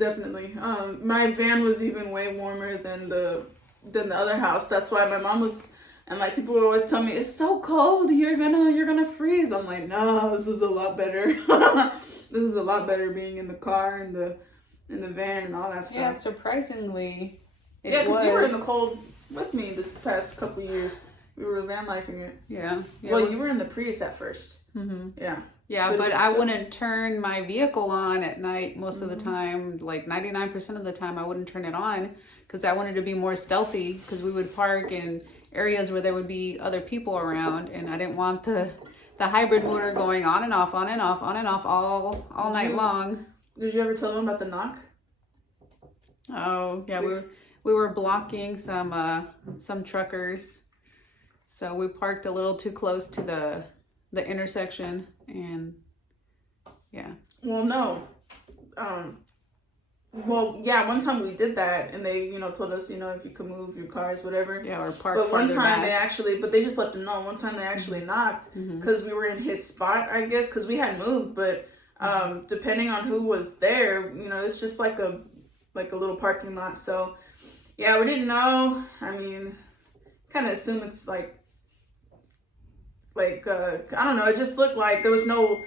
definitely. My van was even way warmer than the other house. That's why my mom was, and like people would always tell me, it's so cold, you're gonna freeze. I'm like, no, this is a lot better. This is a lot better being in the car and the van and all that stuff. Yeah, surprisingly. Yeah, because you were in the cold with me this past couple years. We were van lifing it. Yeah. Well, you were in the Prius at first. Mm-hmm. Yeah. Yeah, but I wouldn't turn my vehicle on at night most of the time. Like 99% of the time, I wouldn't turn it on because I wanted to be more stealthy because we would park in areas where there would be other people around, and I didn't want the hybrid motor going on and off, on and off, on and off all night long. Did you ever tell them about the knock? Oh, yeah, we were blocking some truckers. So we parked a little too close to the intersection, and yeah. Well, no. Well, yeah, one time we did that, and they, told us, if you could move your cars, whatever. Yeah, or park. But one time back. but they just let them know. One time they actually knocked because we were in his spot, I guess, because we had moved. But depending on who was there, it's just like a little parking lot. So yeah, we didn't know. I mean, kind of assume it's like I don't know. It just looked like there was no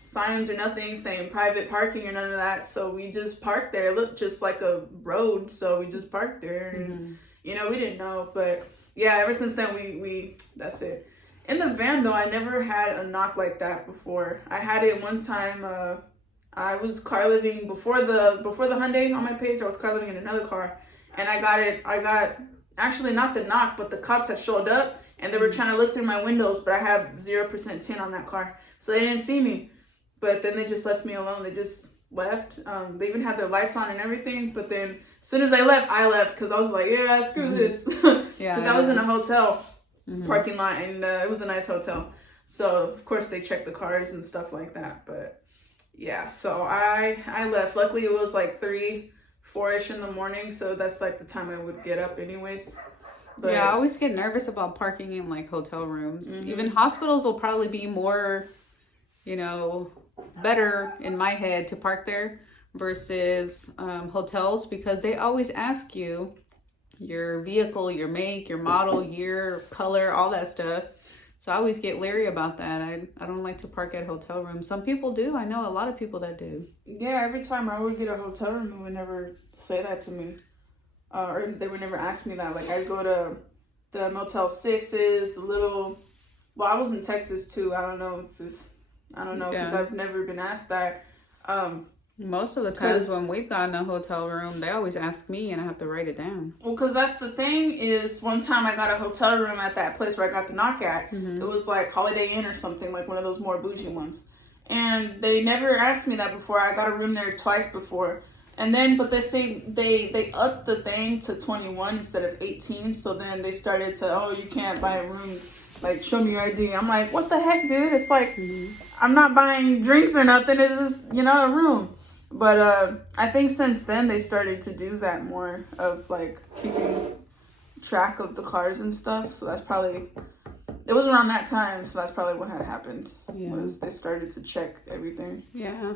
signs or nothing saying private parking or none of that. So we just parked there. It looked just like a road, so we just parked there. And, we didn't know. But yeah, ever since then we that's it. In the van though, I never had a knock like that before. I had it one time. I was car living before the Hyundai on my page. I was car living in another car, and I got actually not the knock, but the cops had showed up. And they were trying to look through my windows, but I have 0% tint on that car. So they didn't see me. But then they just left me alone. They just left. They even had their lights on and everything. But then as soon as they left, I left. Because I was like, yeah, screw this. Because I was in a hotel parking lot. And it was a nice hotel. So, of course, they checked the cars and stuff like that. But, yeah. So I left. Luckily, it was like 3, 4-ish in the morning. So that's like the time I would get up anyways. But, yeah, I always get nervous about parking in like hotel rooms. Even hospitals will probably be more, better in my head to park there versus hotels, because they always ask you your vehicle, your make, your model, year, color, all that stuff. So I always get leery about that. I don't like to park at hotel rooms. Some people do. I know a lot of people that do. Yeah, every time I would get a hotel room, they would never say that to me. Or they would never ask me that. Like, I'd go to the Motel 6s, well, I was in Texas too. I don't know because I've never been asked that. Most of the times when we've gotten a hotel room, they always ask me and I have to write it down. Well, because that's the thing is, one time I got a hotel room at that place where I got the knock at. It was like Holiday Inn or something, like one of those more bougie ones. And they never asked me that before. I got a room there twice before. And then, but they say they upped the thing to 21 instead of 18. So then they started to, you can't buy a room. Like, show me your ID. I'm like, what the heck, dude? It's like, I'm not buying drinks or nothing. It's just, a room. But I think since then they started to do that more of like keeping track of the cars and stuff. So that's probably, it was around that time. So that's probably what had happened. Was they started to check everything. Yeah.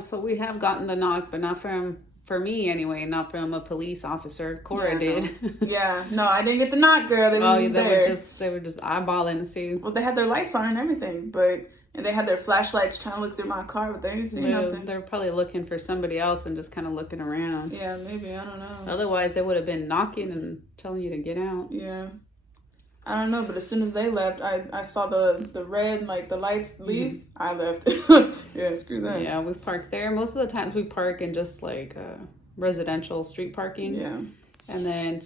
So we have gotten the knock, but not for me anyway, not from a police officer. Cora did. No, I didn't get the knock, girl. They were just eyeballing to see. Well, they had their lights on and everything, and they had their flashlights trying to look through my car, but they didn't see nothing. They're probably looking for somebody else and just kind of looking around. Yeah, maybe. I don't know. Otherwise, they would have been knocking and telling you to get out. Yeah. I don't know, but as soon as they left, I saw the red, like the lights leave. I left. Yeah, screw that. Yeah, we parked there. Most of the times we park in just like residential street parking. Yeah. And then,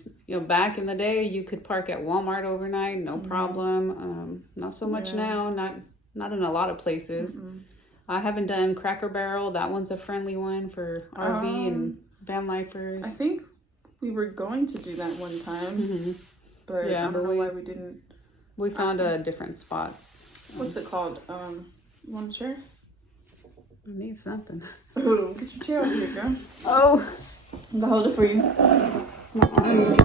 back in the day, you could park at Walmart overnight, no problem. Not so much now, not in a lot of places. I haven't done Cracker Barrel. That one's a friendly one for RV and van lifers. I think we were going to do that one time. But I don't know why we didn't. We found different spots. What's it called? You want a chair? I need something. Oh, get your chair over here, girl. Oh. I'm gonna hold it for you. My arm.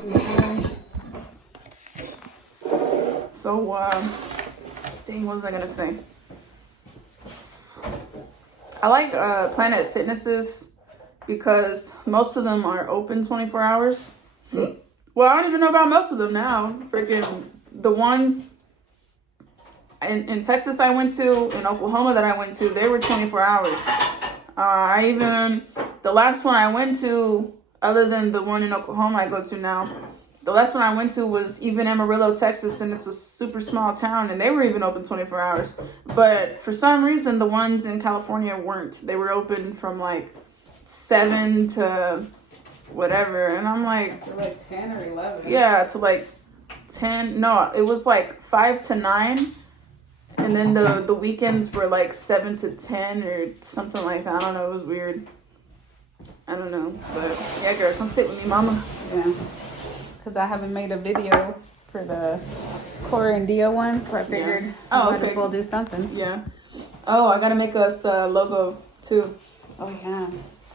So, dang, what was I gonna say? I like Planet Fitnesses because most of them are open 24 hours. Well, I don't even know about most of them now. Freaking the ones in Texas I went to, in Oklahoma that I went to, they were 24 hours. The last one I went to, other than the one in Oklahoma I go to now, the last one I went to was even Amarillo, Texas, and it's a super small town, and they were even open 24 hours. But for some reason, the ones in California weren't. They were open from like 7 to whatever, and I'm like... To like 10 or 11. Yeah, to like 10. No, it was like 5 to 9. And then the weekends were like 7 to 10 or something like that. I don't know. It was weird. I don't know. But yeah, girl, come sit with me, mama. Yeah. Because I haven't made a video for the Cora and Dia one, so I figured I might as well do something. Yeah. Oh, I got to make us a logo too. Oh, yeah.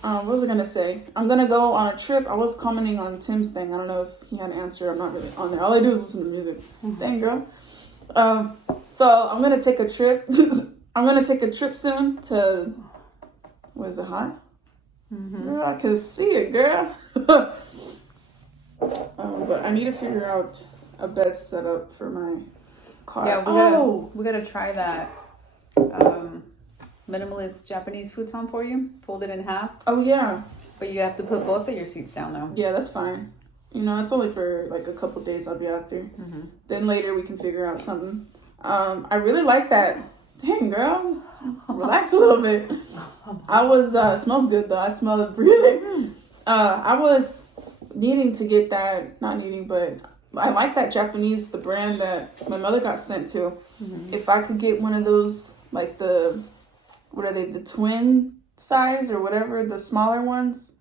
What was I going to say? I'm going to go on a trip. I was commenting on Tim's thing. I don't know if he had an answer. I'm not really on there. All I do is listen to music. Dang, girl. So I'm going to take a trip. I'm going to take a trip soon to... What is it, hot? Girl, I can see it, girl. But I need to figure out a bed setup for my car. Yeah, we gotta try that minimalist Japanese futon for you. Fold it in half. Oh, yeah. But you have to put both of your seats down, though. Yeah, that's fine. You know, it's only for like a couple days I'll be out there. Then later we can figure out something. I really like that. Dang, girl. Relax a little bit. Smells good, though. I smell it breathing. I was needing to get that, not needing, but I like that Japanese, the brand that my mother got sent to. If I could get one of those, like the twin size or whatever, the smaller ones.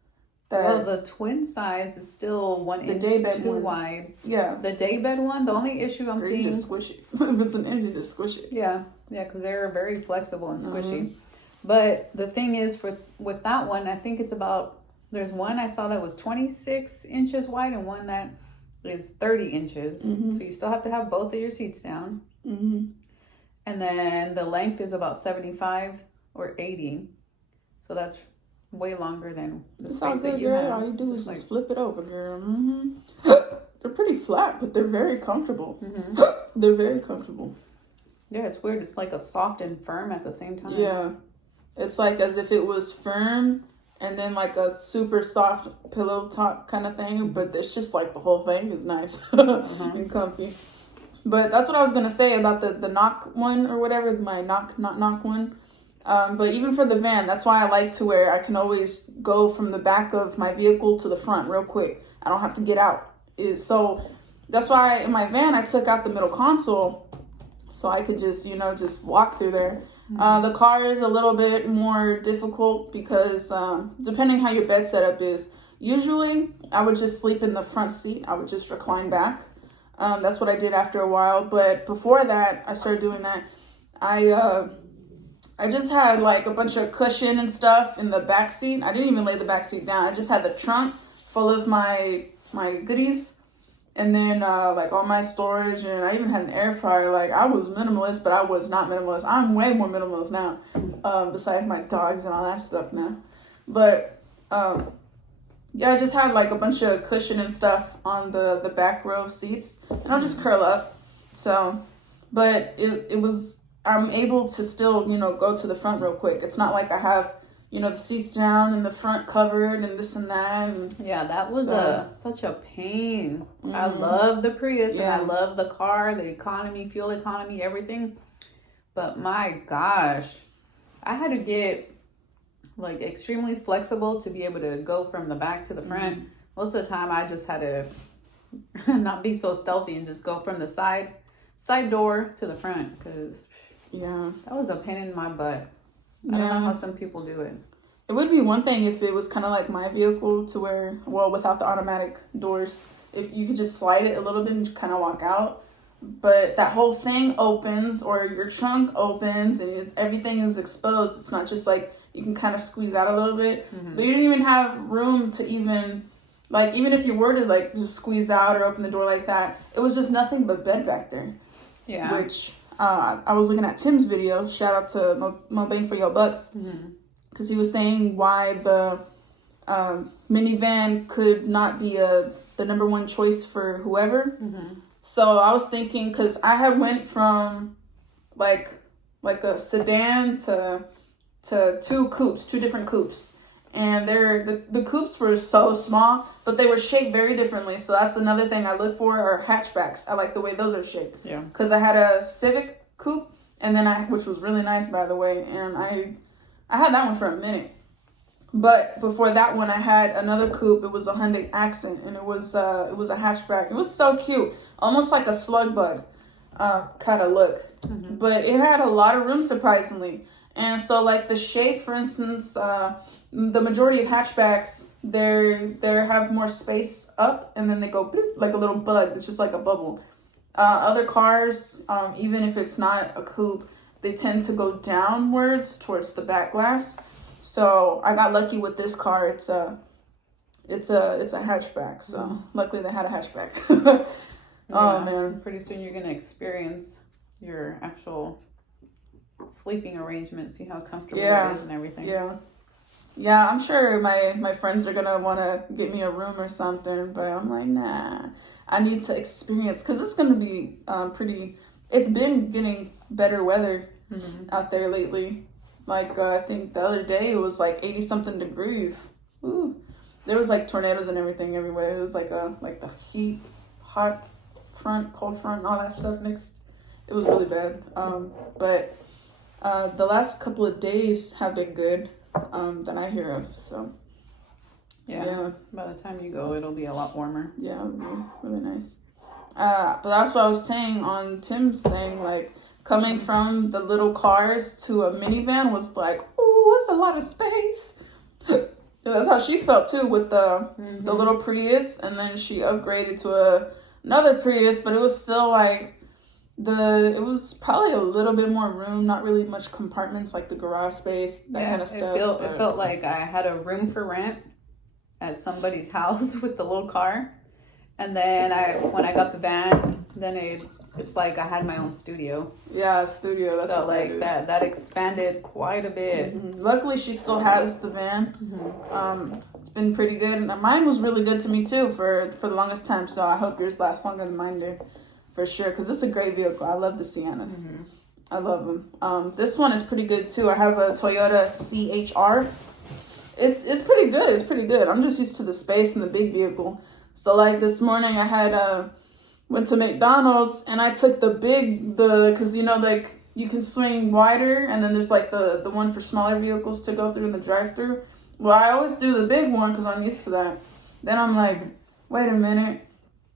Well, the twin size is still 1 inch too wide. Yeah. The daybed one, the only issue I'm seeing... You just squish it. If it's an inch, you just squish it. Yeah, because they're very flexible and squishy. But the thing is, with that one, I think it's about... There's one I saw that was 26 inches wide and one that is 30 inches. So you still have to have both of your seats down. And then the length is about 75 or 80. So that's way longer than the space that you have. All you do is just flip it over, girl. They're pretty flat, but they're very comfortable. They're very comfortable. Yeah, it's weird. It's like a soft and firm at the same time. Yeah. It's like as if it was firm and then like a super soft pillow top kind of thing, but it's just like the whole thing is nice and comfy. But that's what I was going to say about the knock one or whatever, my knock one. But even for the van, that's why I like to where I can always go from the back of my vehicle to the front real quick. I don't have to get out. So that's why in my van, I took out the middle console so I could just, just walk through there. The car is a little bit more difficult because depending how your bed setup is, usually I would just sleep in the front seat. I would just recline back. That's what I did after a while. But before that, I started doing that. I just had like a bunch of cushion and stuff in the back seat. I didn't even lay the back seat down. I just had the trunk full of my goodies. And then like all my storage, and I even had an air fryer. Like I was minimalist, but I was not minimalist. I'm way more minimalist now, besides my dogs and all that stuff now. But yeah, I just had like a bunch of cushion and stuff on the back row of seats, and I'll just curl up. So, but it was, I'm able to still, go to the front real quick. It's not like I have, the seats down and the front covered and this and that. And yeah, that was such a pain. I love the Prius and I love the car, the economy, fuel economy, everything. But my gosh, I had to get like extremely flexible to be able to go from the back to the front. Most of the time I just had to not be so stealthy and just go from the side door to the front, because that was a pain in my butt. I don't know how some people do it. It would be one thing if it was kind of like my vehicle to where, well, without the automatic doors, if you could just slide it a little bit and kind of walk out. But that whole thing opens, or your trunk opens, and everything is exposed. It's not just like you can kind of squeeze out a little bit. But you didn't even have room to even, like, even if you were to like just squeeze out or open the door like that, it was just nothing but bed back there. Yeah. Which... I was looking at Tim's video. Shout out to Mo Bang for Your Bucks. because he was saying why the minivan could not be the number one choice for whoever. So I was thinking, because I had went from like a sedan to two different coupes, and the coupes were so small, but they were shaped very differently. So that's another thing I look for, are hatchbacks. I like the way those are shaped. Yeah. Because I had a Civic coupe, and then which was really nice, by the way, and I had that one for a minute. But before that one, I had another coupe. It was a Hyundai Accent, and it was a hatchback. It was so cute, almost like a slug bug kind of look. But it had a lot of room, surprisingly. And so, like, the shape, for instance, the majority of hatchbacks, they have more space up, and then they go bloop, like a little bug. It's just like a bubble. Other cars, even if it's not a coupe, they tend to go downwards towards the back glass. So I got lucky with this car. It's a hatchback. So luckily they had a hatchback. Oh man! Pretty soon you're gonna experience your actual sleeping arrangement. See how comfortable it is and everything. Yeah. I'm sure my friends are gonna want to get me a room or something, but I'm like, nah. I need to experience, because it's gonna be pretty. It's been getting better weather out there lately. Like, I think the other day it was like 80 something degrees. Ooh. There was like tornadoes and everything everywhere. It was like the heat, hot front, cold front, all that stuff mixed. It was really bad. But the last couple of days have been good, that I hear of. So yeah. By the time you go, it'll be a lot warmer. Yeah, it'll be really nice. But that's what I was saying on Tim's thing, like, coming from the little cars to a minivan was like, ooh, it's a lot of space. That's how she felt too with the little Prius, and then she upgraded to another Prius, but it was still like it was probably a little bit more room, not really much compartments, like the garage space, that kind of stuff. It felt like I had a room for rent at somebody's house with the little car, and then when I got the van, then it's like I had my own studio. Yeah, studio. That's so like that expanded quite a bit. Luckily, she still has the van. It's been pretty good. And mine was really good to me too for the longest time. So I hope yours lasts longer than mine did, for sure. Because it's a great vehicle. I love the Siennas. I love them. This one is pretty good too. I have a Toyota CHR. It's pretty good. It's pretty good. I'm just used to the space and the big vehicle. So like this morning, I had went to McDonald's, and I took because like you can swing wider, and then there's like the one for smaller vehicles to go through in the drive-through. Well, I always do the big one because I'm used to that. Then I'm like, wait a minute,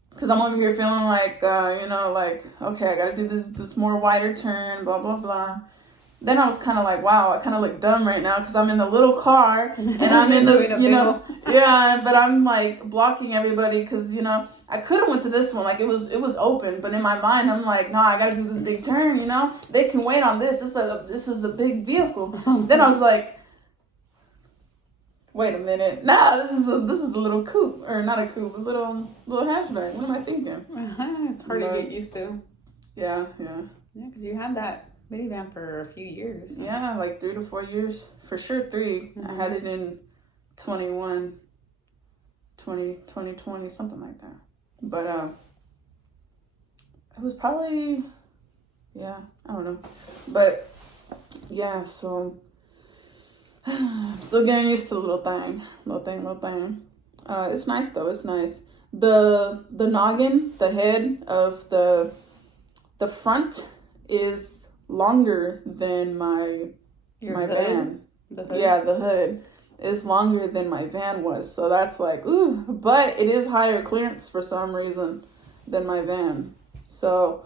because I'm over here feeling like like, okay, I gotta do this more wider turn, blah blah blah. Then I was kind of like, wow, I kind of look dumb right now because I'm in the little car and I'm in the but I'm like blocking everybody because I could have went to this one, like it was open, but in my mind I'm like, nah, I gotta do this big turn, they can wait on this. This is a big vehicle. Then I was like, wait a minute, nah, this is a little coupe, or not a coupe, a little hatchback. What am I thinking? It's hard to get used to. Yeah, because you had that minivan for a few years. Yeah, like 3 to 4 years, for sure 3. I had it in 2020, something like that. But it was probably, I don't know. But yeah, so I'm still getting used to the little thing. It's nice though. It's nice. The noggin, the head of the front is longer than my van. The hood? Yeah, the hood is longer than my van was. So that's like, ooh. But it is higher clearance for some reason than my van. So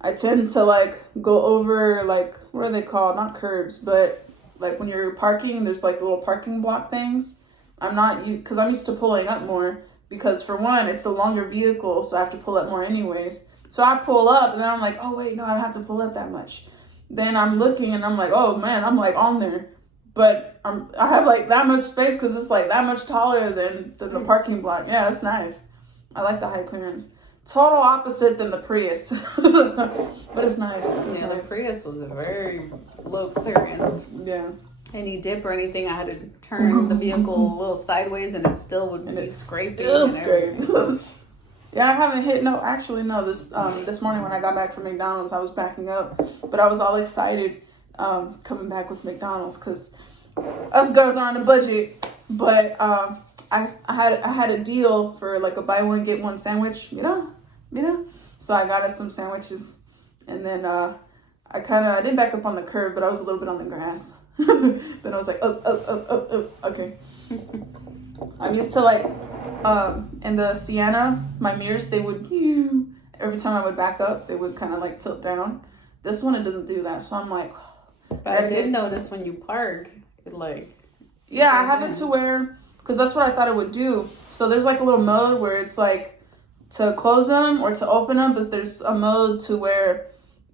I tend to like go over, like, what are they called? Not curbs, but like when you're parking, there's like little parking block things. Because I'm used to pulling up more. Because for one, it's a longer vehicle, so I have to pull up more anyways. So I pull up, and then I'm like, oh wait, no, I don't have to pull up that much. Then I'm looking, and I'm like, oh man, I'm like on there. But I have like that much space because it's like that much taller than the parking block. Yeah, it's nice. I like the high clearance. Total opposite than the Prius. But it's nice. The Prius was a very low clearance. Yeah. any dip or anything, I had to turn the vehicle a little sideways, and it still would be scraping. It'll scrape. Yeah, I haven't hit this morning when I got back from McDonald's, I was backing up, but I was all excited coming back with McDonald's because us girls are on a budget. But I had a deal for like a buy one get one sandwich, you know. So I got us some sandwiches, and then I didn't back up on the curb, but I was a little bit on the grass. Then I was like, up, okay. I'm used to like, in the Sienna, my mirrors, they would, every time I would back up, they would kind of like tilt down. This one, it doesn't do that, so I'm like. But I did notice when you park, it like. Yeah, I have it to where, because that's what I thought it would do. So there's like a little mode where it's like to close them or to open them, but there's a mode to where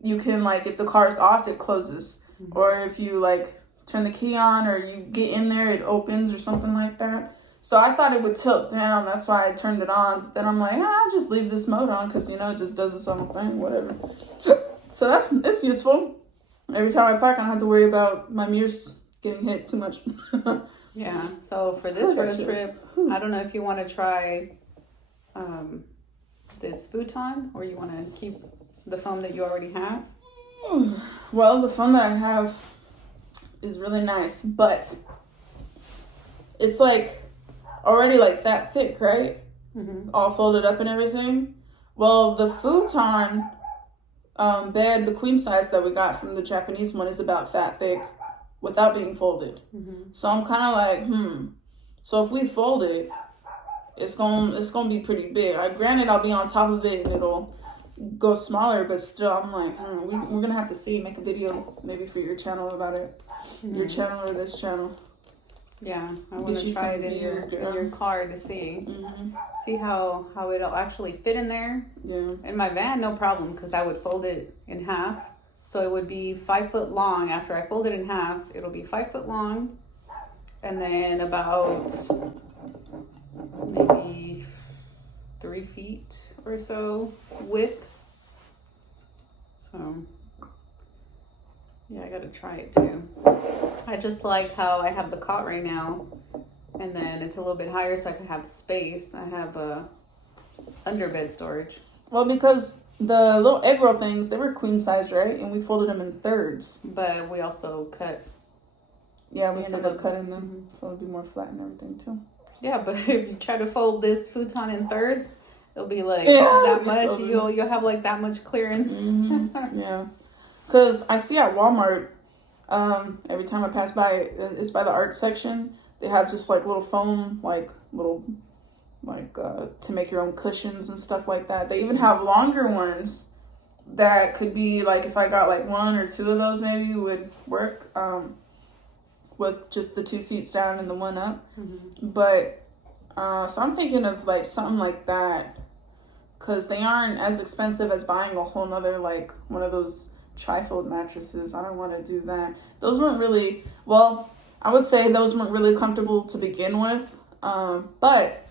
you can like, if the car is off, it closes. Mm-hmm. Or if you like turn the key on or you get in there, it opens or something like that. So I thought it would tilt down. That's why I turned it on. But then I'm like, I'll just leave this mode on because, it just does its own thing, whatever. So it's useful. Every time I park, I don't have to worry about my mirrors getting hit too much. Yeah. So for this road trip, I don't know if you want to try this futon or you want to keep the foam that you already have. Well, the foam that I have is really nice, but it's like already like that thick, right? Mm-hmm. All folded up and everything. Well, the futon bed, the queen size that we got from the Japanese one, is about that thick without being folded. Mm-hmm. So I'm kind of like, So if we fold it, it's gonna be pretty big. Granted, I'll be on top of it and it'll go smaller, but still, I'm like, we're gonna have to see. Make a video maybe for your channel about it. Mm-hmm. Your channel or this channel. Yeah, I want to try it in your car to see. Mm-hmm. See how it'll actually fit in there. Yeah. In my van, no problem, because I would fold it in half. So it would be 5 foot long. After I fold it in half, it'll be 5 foot long. And then about maybe 3 feet or so width. So, yeah, I gotta try it too. I just like how I have the cot right now, and then it's a little bit higher so I can have space. I have a underbed storage. Well, because the little egg roll things, they were queen size, right? And we folded them in thirds. But we also cut. Yeah, we ended up cutting them, mm-hmm. So it'll be more flat and everything too. Yeah, but if you try to fold this futon in thirds, it'll be like that much. So you'll have like that much clearance. Mm-hmm. Yeah, because I see at Walmart, every time I pass by, it's by the art section. They have just like little foam, to make your own cushions and stuff like that. They even have longer ones that could be like, if I got like 1 or 2 of those, maybe would work. With just the 2 seats down and the 1 up. Mm-hmm. But so I'm thinking of like something like that, because they aren't as expensive as buying a whole nother like one of those trifold mattresses. I don't want to do that. Those weren't really, well, I would say those weren't really comfortable to begin with. But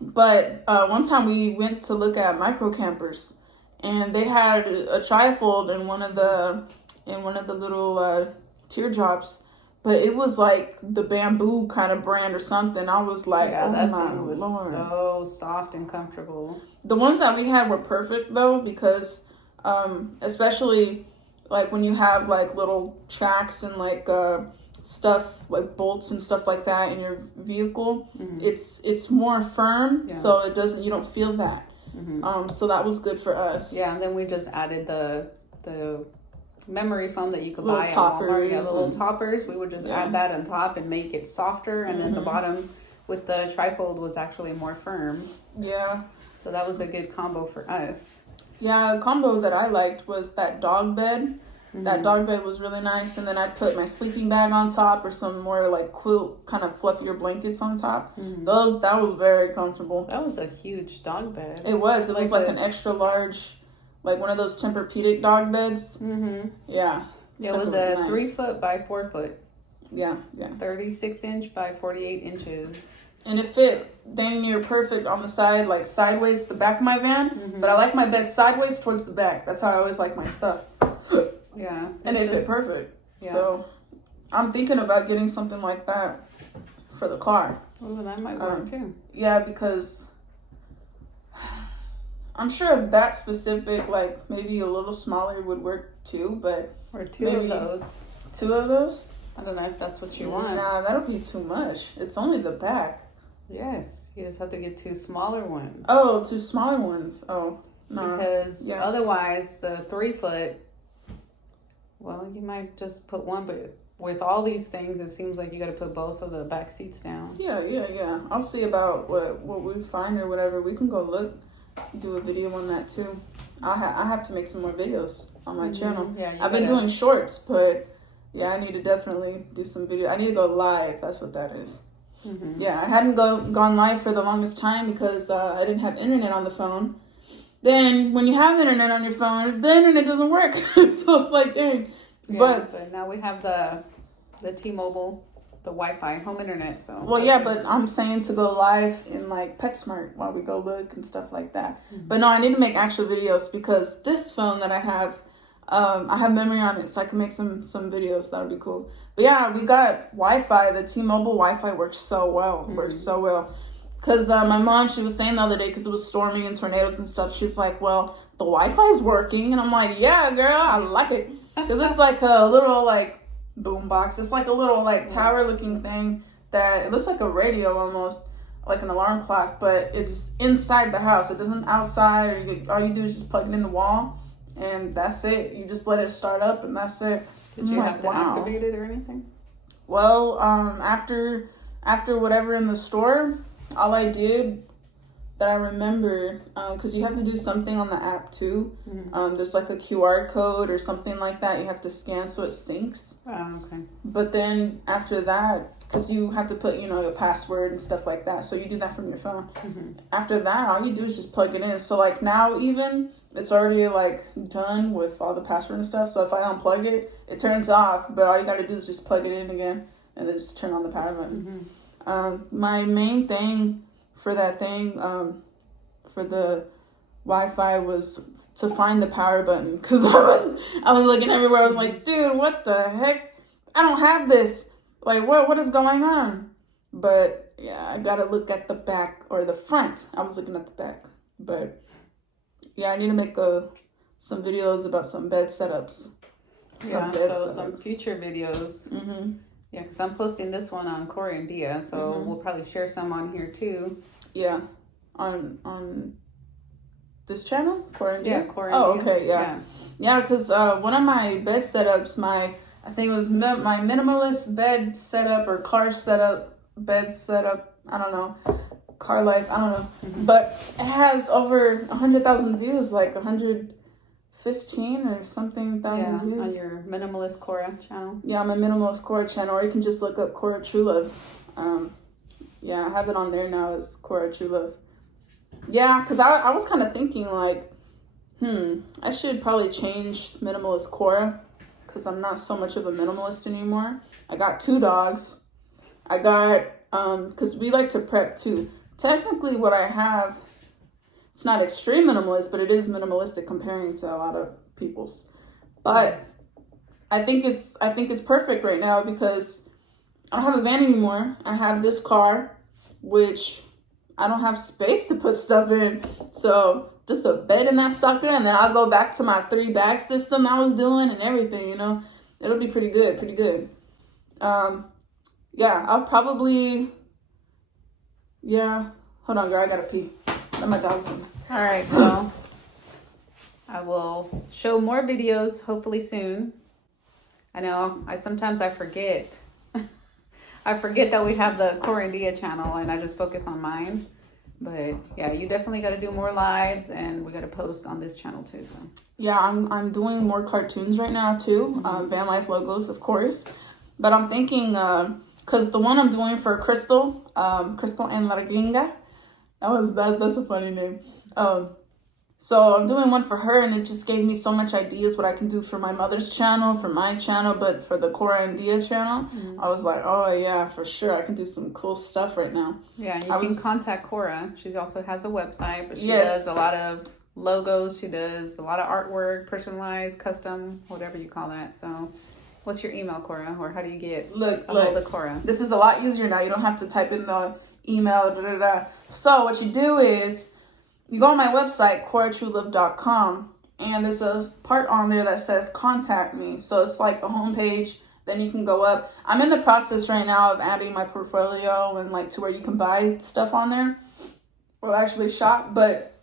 one time we went to look at micro campers, and they had a trifold in one of the little teardrops. But it was like the bamboo kind of brand or something. I was like, yeah, oh my was Lord. So soft and comfortable. The ones that we had were perfect though, because especially like when you have like little tracks and like stuff like bolts and stuff like that in your vehicle, mm-hmm. it's more firm, yeah. So you don't feel that. Mm-hmm. So that was good for us. Yeah, and then we just added the memory foam that you could buy at Walmart. Yeah, the little toppers. We would just add that on top and make it softer, and then the bottom with the trifold was actually more firm. Yeah. So that was a good combo for us. Yeah, a combo that I liked was that dog bed. Mm-hmm. That dog bed was really nice, and then I put my sleeping bag on top or some more like quilt kind of fluffier blankets on top. Mm-hmm. That was very comfortable. That was a huge dog bed. It was like an extra large, like one of those Tempur-Pedic dog beds. Mm-hmm. Yeah. It was a nice. 3 foot by 4 foot. Yeah. 36 inch by 48 inches. And it fit dang near perfect on the side, like sideways, the back of my van. Mm-hmm. But I like my bed sideways towards the back. That's how I always like my stuff. Yeah. And it fit perfect. Yeah. So I'm thinking about getting something like that for the car. Oh, that might work too. Yeah, because I'm sure that specific, like maybe a little smaller would work too, but Or two maybe of those. 2 of those? I don't know if that's what you want. Nah, that'll be too much. It's only the back. Yes, you just have to get 2 smaller ones. Oh, 2 smaller ones. Oh, no. Because Yeah. otherwise, the 3-foot, well, you might just put one, but with all these things, it seems like you got to put both of the back seats down. Yeah. I'll see about what we find or whatever. We can go look, do a video on that too. I have to make some more videos on my channel. Yeah, I've been doing shorts, but yeah, I need to definitely do some video. I need to go live. That's what that is. Mm-hmm. Yeah, I hadn't gone live for the longest time because I didn't have internet on the phone. Then when you have internet on your phone, the internet doesn't work. So it's like, dang. Yeah, but now we have the T-Mobile, the Wi-Fi home internet. So well, yeah, but I'm saying to go live in like PetSmart while we go look and stuff like that. Mm-hmm. But no, I need to make actual videos because this phone that I have memory on it, so I can make some videos. That would be cool. But yeah, we got Wi-Fi. The T-Mobile Wi-Fi works so well. Works so well. Because my mom, she was saying the other day, because it was storming and tornadoes and stuff, she's like, well, the Wi-Fi is working. And I'm like, yeah, girl, I like it. Because it's like a little, like, boom box. It's like a little, like, tower-looking thing that, it looks like a radio almost, like an alarm clock, but it's inside the house. It doesn't outside. All you do is just plug it in the wall, and that's it. You just let it start up, and that's it. Did you have to activate it or anything? Well, after whatever in the store, all I did that I remember, because you have to do something on the app too. Mm-hmm. There's like a QR code or something like that you have to scan so it syncs. Oh, okay. But then after that, because you have to put, your password and stuff like that. So you do that from your phone. Mm-hmm. After that, all you do is just plug it in. So like now even, it's already like done with all the password and stuff. So if I unplug it, it turns off. But all you got to do is just plug it in again and then just turn on the power button. Mm-hmm. My main thing for that thing, for the Wi-Fi was to find the power button. Because I was looking everywhere. I was like, dude, what the heck? I don't have this. Like, what is going on? But, yeah, I got to look at the back or the front. I was looking at the back. But, yeah, I need to make some videos about some bed setups. Some future videos. Mm-hmm. Yeah, because I'm posting this one on Corey and Dia, so we'll probably share some on here too. Yeah, on this channel, Corey and Dia? Yeah, Corey and Dia. Okay, yeah, because one of my bed setups, I think it was my minimalist bed setup or car setup, bed setup, I don't know, car life, I don't know, but it has over 100,000 views, like 115 or something thousand views. On your minimalist Cora channel. Yeah, on my minimalist Cora channel, or you can just look up Cora True Love. Yeah, I have it on there now as Cora True Love. Yeah, because I was kind of thinking like, I should probably change minimalist Cora because I'm not so much of a minimalist anymore. I got 2 dogs. I got, because we like to prep too. Technically what I have, it's not extreme minimalist, but it is minimalistic comparing to a lot of people's. But I think it's perfect right now because I don't have a van anymore. I have this car, which I don't have space to put stuff in. So just a bed in that sucker, and then I'll go back to my 3-bag system I was doing and everything, It'll be pretty good. Yeah, I'll probably, hold on, girl, I gotta pee. Let my dogs in. All right, well, I will show more videos hopefully soon. I know sometimes I forget. I forget that we have the Corey and Dia channel and I just focus on mine. But yeah, you definitely got to do more lives and we got to post on this channel too. So yeah, I'm doing more cartoons right now too. Van Life logos, of course. But I'm thinking, because the one I'm doing for Crystal and La Gringa, that's a funny name. So I'm doing one for her, and it just gave me so much ideas what I can do for my mother's channel, for my channel, but for the Cora and Dia channel, I was like, oh yeah, for sure, I can do some cool stuff right now. Yeah, you can contact Cora. She also has a website, but she does a lot of logos. She does a lot of artwork, personalized, custom, whatever you call that. So What's your email, Cora? Or how do you get Look, a hold of Cora? this is a lot easier now. You don't have to type in the email, So what you do is you go on my website, coratruelove.com, and there's a part on there that says contact me. So it's like a homepage. Then you can go up. I'm in the process right now of adding my portfolio and like to where you can buy stuff on there or actually shop. But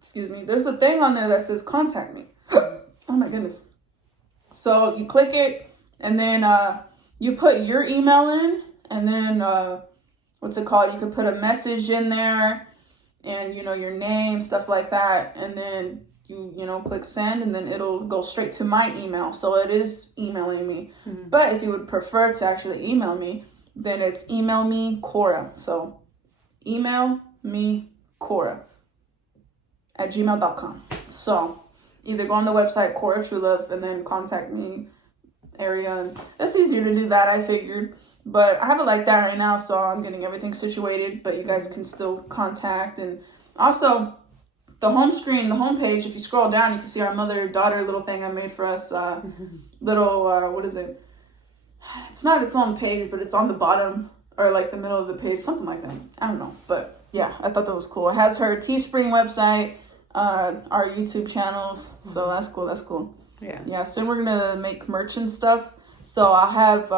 excuse me, there's a thing on there that says contact me. Oh my goodness. So you click it, and then you put your email in, and then what's it called? You can put a message in there, and your name, stuff like that, and then you click send, and then it'll go straight to my email. So it is emailing me. Mm-hmm. But if you would prefer to actually email me, then it's email me Cora. So email me Cora at gmail.com. So either go on the website Cora True Love and then contact me area. And it's easier to do that, I figured. But I have it like that right now, so I'm getting everything situated. But you guys can still contact. And also, the home screen, the homepage, if you scroll down, you can see our mother-daughter little thing I made for us. Little, what is it? It's not its own page, but it's on the bottom or like the middle of the page, something like that. I don't know. But yeah, I thought that was cool. It has her Teespring website, our YouTube channels. So that's cool. That's cool. Yeah. Soon we're going to make merch and stuff. So I'll have,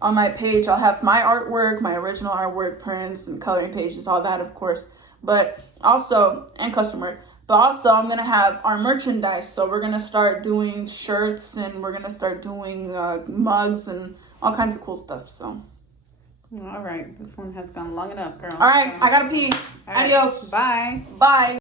on my page, I'll have my artwork, my original artwork, prints and coloring pages, all that, of course. But also, and custom work. But also, I'm going to have our merchandise. So we're going to start doing shirts, and we're going to start doing mugs and all kinds of cool stuff. So. All right. This one has gone long enough, girl. All right. I got to pee. All right. Adios. Bye. Bye.